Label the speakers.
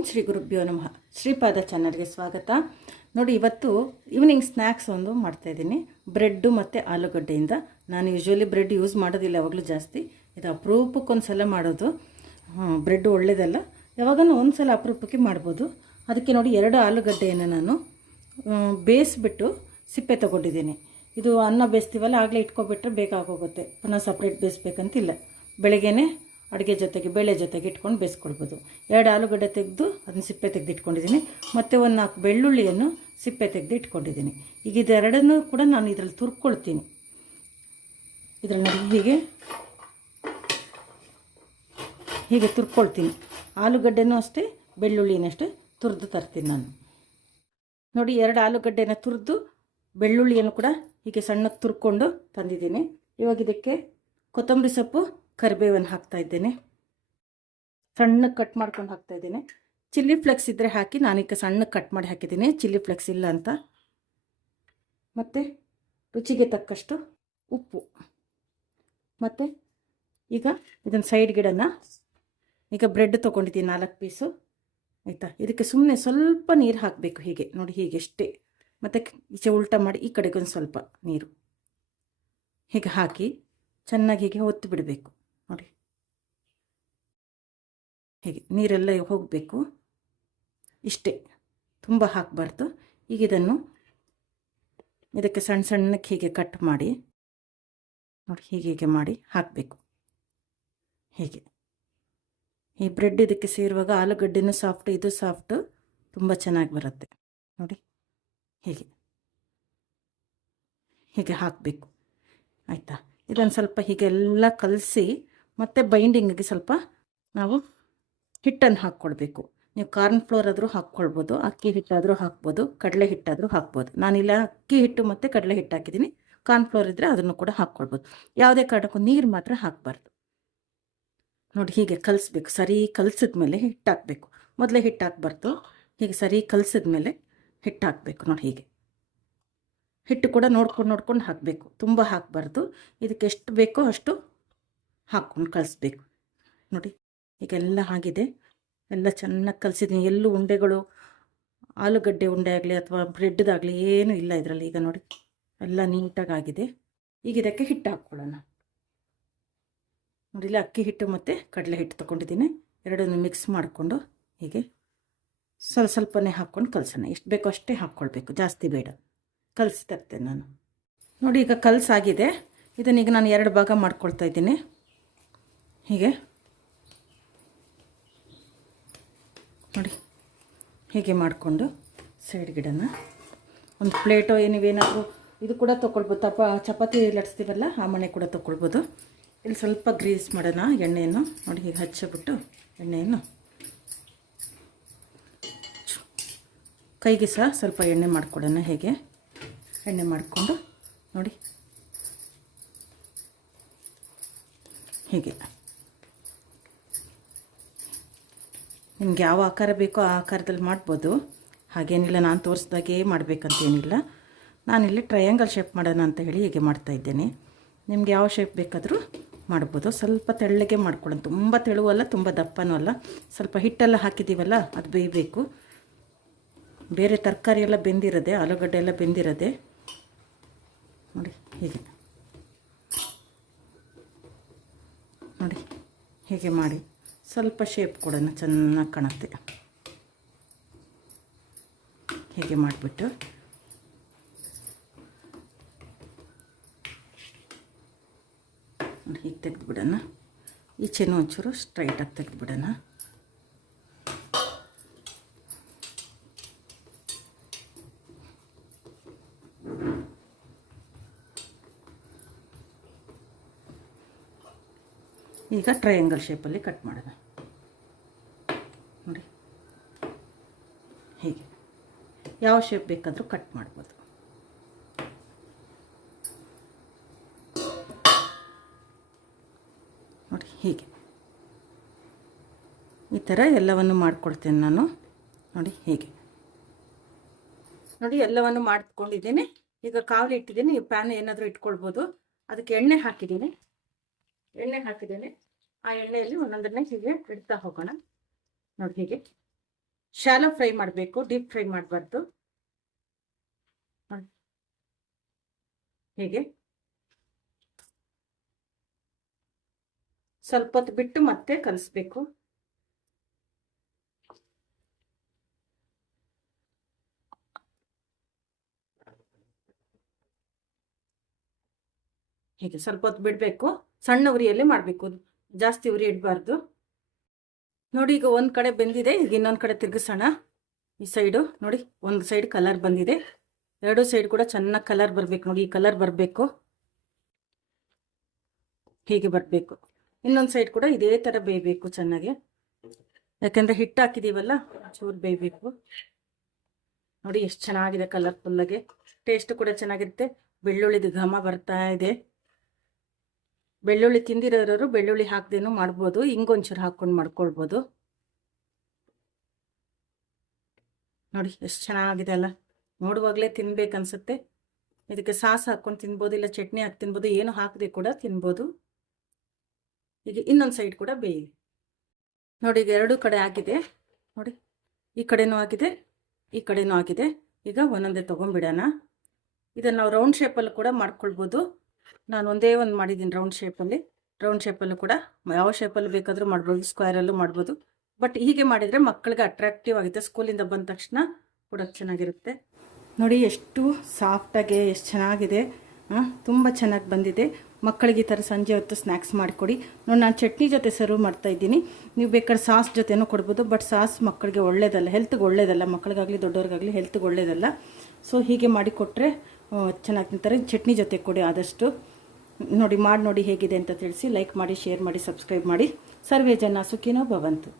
Speaker 1: ಓಂ ಶ್ರೀ ಗುರುಭ್ಯೋ ನಮಃ. ಶ್ರೀಪಾದ ಚಾನಲ್ಗೆ ಸ್ವಾಗತ. ನೋಡಿ, ಇವತ್ತು ಈವ್ನಿಂಗ್ ಸ್ನ್ಯಾಕ್ಸ್ ಒಂದು ಮಾಡ್ತಾಯಿದ್ದೀನಿ ಬ್ರೆಡ್ಡು ಮತ್ತು ಆಲೂಗಡ್ಡೆಯಿಂದ. ನಾನು ಯೂಶ್ವಲಿ ಬ್ರೆಡ್ ಯೂಸ್ ಮಾಡೋದಿಲ್ಲ, ಯಾವಾಗಲೂ ಜಾಸ್ತಿ. ಇದು ಅಪರೂಪಕ್ಕೊಂದು ಸಲ ಮಾಡೋದು ಬ್ರೆಡ್ ಒಳ್ಳೆಯದಲ್ಲ ಯಾವಾಗನೂ ಒಂದು ಸಲ ಅಪರೂಪಕ್ಕೆ ಮಾಡ್ಬೋದು. ಅದಕ್ಕೆ ನೋಡಿ, ಎರಡು ಆಲೂಗಡ್ಡೆಯನ್ನು ನಾನು ಬೇಯಿಸ್ಬಿಟ್ಟು ಸಿಪ್ಪೆ ತೊಗೊಂಡಿದ್ದೀನಿ. ಇದು ಅನ್ನ ಬೇಯಿಸ್ತೀವಲ್ಲ, ಆಗಲೇ ಇಟ್ಕೊಬಿಟ್ರೆ ಬೇಕಾಗೋಗುತ್ತೆ. ಪುನಃ ಸಪ್ರೇಟ್ ಬೇಯಿಸ್ಬೇಕಂತಿಲ್ಲ. ಬೆಳಗ್ಗೆನೇ ಅಡುಗೆ ಜೊತೆಗೆ ಬೇಳೆ ಜೊತೆಗೆ ಇಟ್ಕೊಂಡು ಬೇಯಿಸ್ಕೊಳ್ಬೋದು. ಎರಡು ಆಲೂಗಡ್ಡೆ ತೆಗೆದು ಅದನ್ನ ಸಿಪ್ಪೆ ತೆಗೆದು ಇಟ್ಕೊಂಡಿದ್ದೀನಿ. ಮತ್ತು ಒಂದು ನಾಲ್ಕು ಬೆಳ್ಳುಳ್ಳಿಯನ್ನು ಸಿಪ್ಪೆ ತೆಗೆದು ಇಟ್ಕೊಂಡಿದ್ದೀನಿ. ಈಗ ಇದೆರಡನ್ನೂ ಕೂಡ ನಾನು ಇದರಲ್ಲಿ ತುರ್ಕೊಳ್ತೀನಿ. ನಡುವಿಗೆ ಹೀಗೆ. ಹೀಗೆ ತುರ್ಕೊಳ್ತೀನಿ. ಆಲೂಗಡ್ಡೆನೂ ಅಷ್ಟೇ, ಬೆಳ್ಳುಳ್ಳಿನೂ ಅಷ್ಟೇ ತುರಿದು ತರ್ತೀನಿ ನಾನು. ನೋಡಿ, ಎರಡು ಆಲೂಗಡ್ಡೆನ ತುರಿದು ಬೆಳ್ಳುಳ್ಳಿಯನ್ನು ಕೂಡ ಹೀಗೆ ಸಣ್ಣಕ್ಕೆ ತುರ್ಕೊಂಡು ತಂದಿದ್ದೀನಿ. ಇವಾಗ ಇದಕ್ಕೆ ಕೊತ್ತಂಬರಿ ಸೊಪ್ಪು ಕರಿಬೇವನ್ನು ಹಾಕ್ತಾ ಇದ್ದೇನೆ. ಸಣ್ಣ ಕಟ್ ಮಾಡ್ಕೊಂಡು ಹಾಕ್ತಾ ಇದ್ದೇನೆ. ಚಿಲ್ಲಿ ಫ್ಲೆಕ್ಸ್ ಇದ್ದರೆ ಹಾಕಿ ನಾನೀಗ ಸಣ್ಣ ಕಟ್ ಮಾಡಿ ಹಾಕಿದ್ದೀನಿ. ಚಿಲ್ಲಿ ಫ್ಲೆಕ್ಸ್ ಇಲ್ಲ ಅಂತ. ಮತ್ತು ರುಚಿಗೆ ತಕ್ಕಷ್ಟು ಉಪ್ಪು. ಮತ್ತು ಈಗ ಇದನ್ನು ಸೈಡ್ ಗಿಡನ ಈಗ ಬ್ರೆಡ್ ತೊಗೊಂಡಿದ್ದೀನಿ ನಾಲ್ಕು ಪೀಸು ಆಯಿತಾ? ಇದಕ್ಕೆ ಸುಮ್ಮನೆ ಸ್ವಲ್ಪ ನೀರು ಹಾಕಬೇಕು ಹೀಗೆ. ನೋಡಿ ಹೀಗೆ ಎಷ್ಟೇ. ಮತ್ತು ಈಚೆ ಉಲ್ಟಾ ಮಾಡಿ ಈ ಕಡೆಗೊಂದು ಸ್ವಲ್ಪ ನೀರು. ಹೀಗೆ ಹಾಕಿ ಚೆನ್ನಾಗಿ ಹೀಗೆ ಹೊತ್ತು ಬಿಡಬೇಕು ನೋಡಿ ಹೀಗೆ ನೀರೆಲ್ಲ ಹೋಗಬೇಕು. ಇಷ್ಟೇ. ತುಂಬ ಹಾಕಬಾರ್ದು. ಈಗ ಇದನ್ನು ಇದಕ್ಕೆ ಸಣ್ಣ ಸಣ್ಣಕ್ಕೆ ಹೀಗೆ ಕಟ್ ಮಾಡಿ, ನೋಡಿ ಹೀಗೆ ಹೀಗೆ ಮಾಡಿ ಹಾಕಬೇಕು. ಹೀಗೆ. ಈ ಬ್ರೆಡ್ ಇದಕ್ಕೆ ಸೇರುವಾಗ ಆಲೂಗಡ್ಡೆನೂ ಸಾಫ್ಟ್, ಇದು ಸಾಫ್ಟು, ತುಂಬ ಚೆನ್ನಾಗಿ ಬರುತ್ತೆ. ನೋಡಿ. ಹೀಗೆ. ಹೀಗೆ ಹಾಕಬೇಕು. ಆಯಿತಾ? ಇದನ್ನು ಸ್ವಲ್ಪ ಹೀಗೆಲ್ಲ ಕಲಸಿ, ಮತ್ತು ಬೈಂಡಿಂಗಿಗೆ ಸ್ವಲ್ಪ ನಾವು ಹಿಟ್ಟನ್ನು ಹಾಕ್ಕೊಳ್ಬೇಕು. ನೀವು ಕಾರ್ನ್ ಫ್ಲೋರ್ ಆದರೂ ಹಾಕ್ಕೊಳ್ಬೋದು, ಅಕ್ಕಿ ಹಿಟ್ಟಾದರೂ ಹಾಕ್ಬೋದು, ಕಡಲೆ ಹಿಟ್ಟಾದರೂ ಹಾಕ್ಬೋದು. ನಾನಿಲ್ಲ ಅಕ್ಕಿ ಹಿಟ್ಟು ಮತ್ತು ಕಡಲೆ ಹಿಟ್ಟು ಹಾಕಿದ್ದೀನಿ. ಕಾರ್ನ್ ಫ್ಲೋರ್ ಇದ್ದರೆ ಅದನ್ನು ಕೂಡ ಹಾಕ್ಕೊಳ್ಬೋದು. ಯಾವುದೇ ಕಾರಣಕ್ಕೂ ನೀರು ಮಾತ್ರ ಹಾಕಬಾರ್ದು. ನೋಡಿ ಹೀಗೆ ಕಲಿಸ್ಬೇಕು. ಸರಿ ಕಲಸಿದ್ಮೇಲೆ ಹಿಟ್ಟು ಹಾಕಬೇಕು. ಮೊದಲೇ ಹಿಟ್ಟು ಹಾಕ್ಬಾರ್ದು. ಹೀಗೆ ಸರಿ ಕಲಸಿದ್ಮೇಲೆ ಹಿಟ್ಟು ಹಾಕಬೇಕು. ನೋಡಿ ಹೀಗೆ. ಹಿಟ್ಟು ಕೂಡ ನೋಡ್ಕೊಂಡು ನೋಡ್ಕೊಂಡು ಹಾಕಬೇಕು. ತುಂಬ ಹಾಕಬಾರ್ದು. ಇದಕ್ಕೆ ಎಷ್ಟು ಬೇಕೋ ಅಷ್ಟು ಹಾಕ್ಕೊಂಡು ಕಳಿಸ್ಬೇಕು ನೋಡಿ. ಈಗೆಲ್ಲ ಆಗಿದೆ ಎಲ್ಲ ಚೆನ್ನಾಗಿ ಕಲಸಿದ್ದೀನಿ ಎಲ್ಲೂ ಉಂಡೆಗಳು, ಆಲೂಗಡ್ಡೆ ಉಂಡೆ ಆಗಲಿ ಅಥವಾ ಬ್ರೆಡ್ದಾಗಲಿ ಏನೂ ಇಲ್ಲ ಇದರಲ್ಲಿ ಈಗ ನೋಡಿ. ಎಲ್ಲ ನೀಟಾಗಿ ಆಗಿದೆ. ಈಗ ಇದಕ್ಕೆ ಹಿಟ್ಟು ಹಾಕ್ಕೊಳ್ಳೋಣ. ನೋಡಿಲ್ಲ ಅಕ್ಕಿ ಹಿಟ್ಟು ಮತ್ತು ಕಡಲೆ ಹಿಟ್ಟು ತೊಗೊಂಡಿದ್ದೀನಿ. ಎರಡನ್ನು ಮಿಕ್ಸ್ ಮಾಡಿಕೊಂಡು ಹೀಗೆ ಸ್ವಲ್ಪ ಸ್ವಲ್ಪನೇ ಹಾಕ್ಕೊಂಡು ಕಲಸೋಣ. ಎಷ್ಟು ಬೇಕೋ ಅಷ್ಟೇ ಹಾಕ್ಕೊಳ್ಬೇಕು. ಜಾಸ್ತಿ ಬೇಡ. ಕಲಸಿ ತರ್ತೇನೆ ನಾನು. ನೋಡಿ, ಈಗ ಕಲಸಾಗಿದೆ. ಇದನ್ನೀಗ ನಾನು ಎರಡು ಭಾಗ ಮಾಡ್ಕೊಳ್ತಾ ಇದ್ದೀನಿ. ಹೀಗೆ. ನೋಡಿ. ಹೀಗೆ ಮಾಡಿಕೊಂಡು ಸೈಡ್ ಗಿಡನ. ಒಂದು ಪ್ಲೇಟೋ ಏನಾದರೂ ಇದು ಕೂಡ ತೊಗೊಳ್ಬೋದು. ತಪ್ಪ, ಚಪಾತಿ ಲಟ್ಸ್ತೀವಲ್ಲ ಆ ಮನೆ ಕೂಡ ತೊಗೊಳ್ಬೋದು. ಇಲ್ಲಿ ಸ್ವಲ್ಪ ಗ್ರೀಸ್ ಮಾಡೋಣ, ಎಣ್ಣೆಯನ್ನು. ನೋಡಿ, ಹೀಗೆ ಹಚ್ಚಿಬಿಟ್ಟು ಎಣ್ಣೆಯನ್ನು. ಕೈಗೆ ಸಹ ಸ್ವಲ್ಪ ಎಣ್ಣೆ ಮಾಡಿಕೊಡೋಣ ಹೇಗೆ? ಎಣ್ಣೆ ಮಾಡಿಕೊಂಡು ನೋಡಿ. ಹೀಗೆ. ನಿಮ್ಗೆ ಯಾವ ಆಕಾರ ಬೇಕೋ ಆ ಆಕಾರದಲ್ಲಿ ಮಾಡ್ಬೋದು. ಹಾಗೇನಿಲ್ಲ, ನಾನು ತೋರಿಸ್ದಾಗೆ ಮಾಡಬೇಕಂತೇನಿಲ್ಲ. ನಾನಿಲ್ಲಿ ಟ್ರಯಾಂಗಲ್ ಶೇಪ್ ಮಾಡೋಣ ಅಂತ ಹೇಳಿ ಹೀಗೆ ಮಾಡ್ತಾ ಇದ್ದೇನೆ. ನಿಮ್ಗೆ ಯಾವ ಶೇಪ್ ಬೇಕಾದರೂ ಮಾಡ್ಬೋದು. ಸ್ವಲ್ಪ ತೆಳ್ಳಗೆ ಮಾಡ್ಕೊಳ್ಳೋಣ. ತುಂಬ ತೆಳುವಲ್ಲ ತುಂಬ ದಪ್ಪನೂ ಅಲ್ಲ. ಸ್ವಲ್ಪ ಹಿಟ್ಟೆಲ್ಲ ಹಾಕಿದ್ದೀವಲ್ಲ ಅದು ಬೇಯಬೇಕು. ಬೇರೆ ತರಕಾರಿ ಎಲ್ಲ ಬೆಂದಿರೋದೆ, ಆಲೂಗಡ್ಡೆ ಎಲ್ಲ ಬೆಂದಿರೋದೆ. ನೋಡಿ, ಹೀಗೆ. ನೋಡಿ, ಹೀಗೆ ಮಾಡಿ. ಸ್ವಲ್ಪ ಶೇಪ್ ಕೊಡೋಣ, ಚೆನ್ನಾಗಿ ಕಾಣುತ್ತೆ. ಹೀಗೆ ಮಾಡಿಬಿಟ್ಟು. ಹೀಗೆ ತೆಗೆದುಬಿಡೋಣ. ಈಚೆನೂ ಒಂಚೂರು ಸ್ಟ್ರೈಟಾಗಿ ತೆಗೆದುಬಿಡೋಣ. ಈಗ ಟ್ರಯಾಂಗಲ್ ಶೇಪಲ್ಲಿ ಕಟ್ ಮಾಡೋಣ ನೋಡಿ ಹೀಗೆ. ಯಾವ ಶೇಪ್ ಬೇಕಾದರೂ ಕಟ್ ಮಾಡ್ಬೋದು. ನೋಡಿ, ಹೀಗೆ. ಈ ಥರ ಎಲ್ಲವನ್ನು ಮಾಡ್ಕೊಳ್ತೇನೆ ನಾನು. ನೋಡಿ, ಹೀಗೆ. ನೋಡಿ, ಎಲ್ಲವನ್ನು ಮಾಡ್ಕೊಂಡಿದ್ದೀನಿ. ಈಗ ಕಾವಲಿ ಇಟ್ಟಿದ್ದೀನಿ. ಈ ಪ್ಯಾನ್ ಏನಾದರೂ ಇಟ್ಕೊಳ್ಬೋದು. ಅದಕ್ಕೆ ಎಣ್ಣೆ ಹಾಕಿದ್ದೀನಿ. ಎಣ್ಣೆ ಹಾಕಿದ್ದೀನಿ. ಆ ಎಣ್ಣೆಯಲ್ಲಿ ಒಂದೊಂದನ್ನೇ ಹೀಗೆ ಇಡ್ತಾ ಹೋಗೋಣ. ನೋಡಿ, ಹೀಗೆ. ಶಾಲೋ ಫ್ರೈ ಮಾಡಬೇಕು ಡೀಪ್ ಫ್ರೈ ಮಾಡಬಾರ್ದು. ಹೀಗೆ? ಸ್ವಲ್ಪ ಹೊತ್ತು ಬಿಟ್ಟು ಮತ್ತೆ ಕಲಿಸ್ಬೇಕು. ಹೀಗೆ? ಸ್ವಲ್ಪ ಹೊತ್ತು ಬಿಡಬೇಕು. ಸಣ್ಣ ಉರಿಯಲ್ಲಿ ಮಾಡಬೇಕು. ಜಾಸ್ತಿ ಉರಿ ಇಡಬಾರ್ದು. ನೋಡಿ, ಈಗ ಒಂದು ಕಡೆ ಬೆಂದಿದೆ, ಈಗ ಇನ್ನೊಂದು ಕಡೆ ತಿರ್ಗಿಸೋಣ. ಈ ಸೈಡು ನೋಡಿ, ಒಂದು ಸೈಡ್ ಕಲರ್ ಬಂದಿದೆ. ಎರಡು ಸೈಡ್ ಕೂಡ ಚೆನ್ನಾಗಿ ಕಲರ್ ಬರಬೇಕು ನೋಡಿ, ಈ ಕಲರ್ ಬರಬೇಕು. ಹೀಗೆ ಬರಬೇಕು. ಇನ್ನೊಂದು ಸೈಡ್ ಕೂಡ ಇದೇ ಥರ ಬೇಯಬೇಕು ಚೆನ್ನಾಗಿ. ಯಾಕೆಂದರೆ ಹಿಟ್ಟು ಹಾಕಿದ್ದೀವಲ್ಲ ಚೂರು ಬೇಯಬೇಕು. ನೋಡಿ, ಎಷ್ಟು ಚೆನ್ನಾಗಿದೆ ಕಲರ್ಫುಲ್ಲಾಗಿ ಟೇಸ್ಟ್ ಕೂಡ ಚೆನ್ನಾಗಿರುತ್ತೆ. ಬೆಳ್ಳುಳ್ಳಿದು ಘಮ ಬರ್ತಾ ಇದೆ. ಬೆಳ್ಳುಳ್ಳಿ ತಿಂದಿರೋರು ಬೆಳ್ಳುಳ್ಳಿ ಹಾಕ್ದೇನು ಮಾಡ್ಬೋದು, ಹಿಂಗೊಂಚೂರು ಹಾಕ್ಕೊಂಡು ಮಾಡ್ಕೊಳ್ಬೋದು. ನೋಡಿ, ಎಷ್ಟು ಚೆನ್ನಾಗಿದೆ ಅಲ್ಲ. ನೋಡುವಾಗಲೇ ತಿನ್ಬೇಕನ್ಸುತ್ತೆ. ಇದಕ್ಕೆ ಸಾಸ್ ಹಾಕ್ಕೊಂಡು ತಿನ್ಬೋದು, ಇಲ್ಲ ಚಟ್ನಿ ಹಾಕಿ ತಿನ್ಬೋದು, ಏನು ಹಾಕದೆ ಕೂಡ ತಿನ್ಬೋದು. ಈಗ ಇನ್ನೊಂದು ಸೈಡ್ ಕೂಡ ಬೇಯಿ ನೋಡಿ, ಈಗ ಎರಡು ಕಡೆ ಆಗಿದೆ. ನೋಡಿ, ಈ ಕಡೆನೂ ಆಗಿದೆ, ಈ ಕಡೆನೂ ಆಗಿದೆ. ಈಗ ಒಂದೊಂದೇ ತೊಗೊಂಬಿಡೋಣ ಇದನ್ನು ನಾವು ರೌಂಡ್ ಶೇಪಲ್ಲಿ ಕೂಡ ಮಾಡ್ಕೊಳ್ಬೋದು. ನಾನು ಒಂದೇ ಒಂದು ಮಾಡಿದ್ದೀನಿ ರೌಂಡ್ ಶೇಪಲ್ಲಿ ರೌಂಡ್ ಶೇಪಲ್ಲೂ ಕೂಡ ಯಾವ ಶೇಪಲ್ಲಿ ಬೇಕಾದರೂ ಮಾಡ್ಬೋದು ಸ್ಕ್ವೇರಲ್ಲೂ ಮಾಡ್ಬೋದು. ಬಟ್ ಹೀಗೆ ಮಾಡಿದರೆ ಮಕ್ಕಳಿಗೆ ಅಟ್ರಾಕ್ಟಿವ್ ಆಗುತ್ತೆ. ಸ್ಕೂಲಿಂದ ಬಂದ ತಕ್ಷಣ ಕೂಡ ಚೆನ್ನಾಗಿರುತ್ತೆ. ನೋಡಿ ಎಷ್ಟು ಸಾಫ್ಟಾಗಿ ಎಷ್ಟು ಚೆನ್ನಾಗಿದೆ. ತುಂಬ ಚೆನ್ನಾಗಿ ಬಂದಿದೆ. ಮಕ್ಕಳಿಗೆ ಈ ಥರ ಸಂಜೆ ಹೊತ್ತು ಸ್ನ್ಯಾಕ್ಸ್ ಮಾಡಿಕೊಡಿ. ನೋಡಿ, ನಾನು ಚಟ್ನಿ ಜೊತೆ ಸರ್ವ್ ಮಾಡ್ತಾ ಇದ್ದೀನಿ. ನೀವು ಬೇಕಾದ್ರೆ ಸಾಸ್ ಜೊತೆನೂ ಕೊಡ್ಬೋದು ಬಟ್ ಸಾಸ್ ಮಕ್ಕಳಿಗೆ ಒಳ್ಳೇದಲ್ಲ ಹೆಲ್ತ್ಗೆ ಒಳ್ಳೇದಲ್ಲ, ಮಕ್ಕಳಿಗಾಗಲಿ, ದೊಡ್ಡವ್ರಿಗಾಗಲಿ ಹೆಲ್ತ್ಗೆ ಒಳ್ಳೇದಲ್ಲ. ಸೊ ಹೀಗೆ ಮಾಡಿ ಕೊಟ್ಟರೆ ಚೆನ್ನಾಗಿ ತಿಂತಾರೆ. ಚಟ್ನಿ ಜೊತೆ ಕೊಡಿ ಆದಷ್ಟು. ನೋಡಿ, ಮಾಡಿ ನೋಡಿ ಹೇಗಿದೆ ಅಂತ ತಿಳಿಸಿ ಲೈಕ್ ಮಾಡಿ ಶೇರ್ ಮಾಡಿ ಸಬ್ಸ್ಕ್ರೈಬ್ ಮಾಡಿ. ಸರ್ವೇ ಜನ ಸುಖಿನೋ ಭವಂತು.